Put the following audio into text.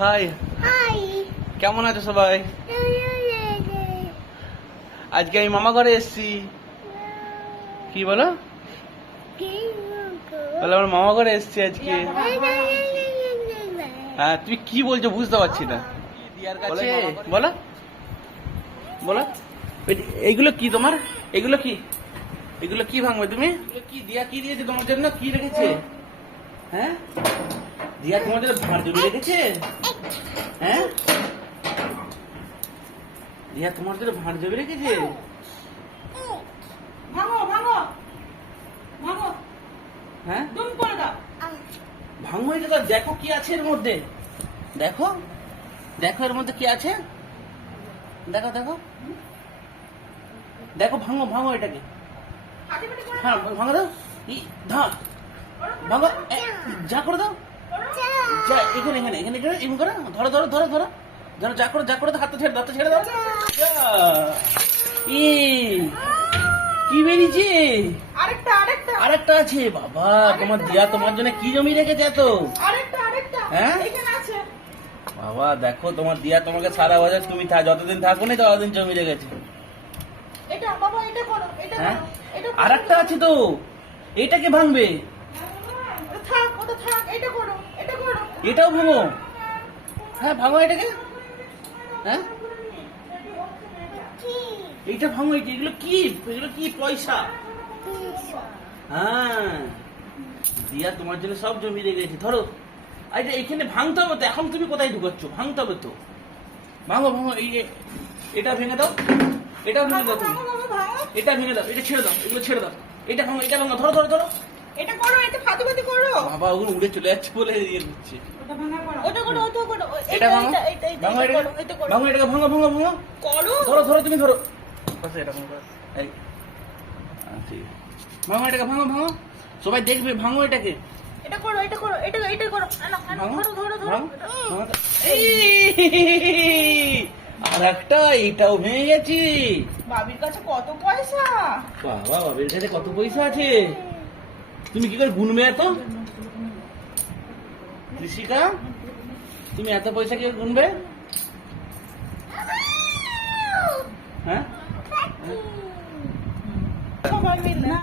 High high কেমন আছো সবাই? আজকে আমি মামা ঘরে এসেছি। কি বলো? বলে আমার মামা ঘরে এসেছি আজকে। হ্যাঁ তুমি কি বলছো বুঝতে পারছি না। দিয়ার কাছে বলো। বলো এইগুলো কি তোমার? এগুলো কি? এগুলো কি ভাঙবে তুমি? কি দিয়া কি দিয়েছে তোমার জন্য? কি রেখেছে? হ্যাঁ? দিয়া তোমার ভাঁড় জমি রেখেছে হ্যাঁ? দিয়া তোমার ভাঁড় জমি রেখেছে ভাঙো ভাঙো ভাঙো। হ্যাঁ? দুম করে দাও। ভাঙো এটা তো দেখো কি আছে এর মধ্যে। দেখো? দেখো এর মধ্যে কি আছে? দেখো দেখো। দেখো ভাঙো ভাঙো এটাকে। হ্যাঁ ভাঙো দাও। ভাঙো এ, যা করে দাও। যা এখানে এখানে এখানে এখানে এমন করে ধরো ধরো ধরো ধরো। ধরো যা করে যা করে হাতটা ছেড়ে দাও ছেড়ে দাও। ই কি বেরিয়েছে? আরেকটা আরেকটা। আরেকটা আছে বাবা তোমার দিয়া তোমার জন্য কি জমি রেখেছে এত? আরেকটা আরেকটা। হ্যাঁ? এখানে আছে। বাবা দেখো তোমার দিয়া তোমাকে সারা বছর তুমি থা- যতদিন থাকো না ততদিন জমি রেখেছে। এটা বাবা এটা করো এটা হ্যাঁ? আর একটা আছে তো। এটাকে ভাঙবে? থাক ওটা থাক এটা করো। এটাও ভাঙো। হ্যাঁ ভাঙো এটাকে। হ্যাঁ? এইটা ভাঙো এটা এগুলো কি? এগুলো কি পয়সা? হ্যাঁ। দিয়া তোমার জন্য সব জমি রেখেছে ধরো আর এটা এখানে ভাঙতে হবে তো এখন তুমি কোথায় ঢুকাচ্ছ? ভাঙতে হবে তো। ভাঙো ভাঙো এই যে- এটা ভেঙে দাও। এটা ভেঙে দাও তুমি। এটা ভেঙে দাও এটা ছেড়ে দাও এগুলো ছেড়ে দাও। এটা ভাঙো এটা ভাঙো ধরো ধরো ধরো। এটা করো এটা ফাতে ফাতে করো। বাবা ওগুলো উড়ে চলে যাচ্ছে বলে ইয়ে দিচ্ছে ওটা ভাঙা করো। ওটা করো ওটা করো এটা ভাঙো। এটা ভাঙো এটা ভাঙো ভাঙো করো। ধরো ধরো তুমি ধরো। বাস এটা ভাঙো এই। ঠিক। ভাঙো এটাকে ভাঙো ভাঙো। সবাই দেখবে ভাঙো এটাকে। এটা করো এটা করো এটা এটা করো। ধরো ধরো! আর একটা এটাও ভেঙে গেছি। বাবির কাছে কত পয়সা? বাবা বাবের কাছে কত পয়সা আছে? তুমি কি করে গুনবে এত? ঋষিকা তুমি এত পয়সা কি গুনবে? হ্যাঁ?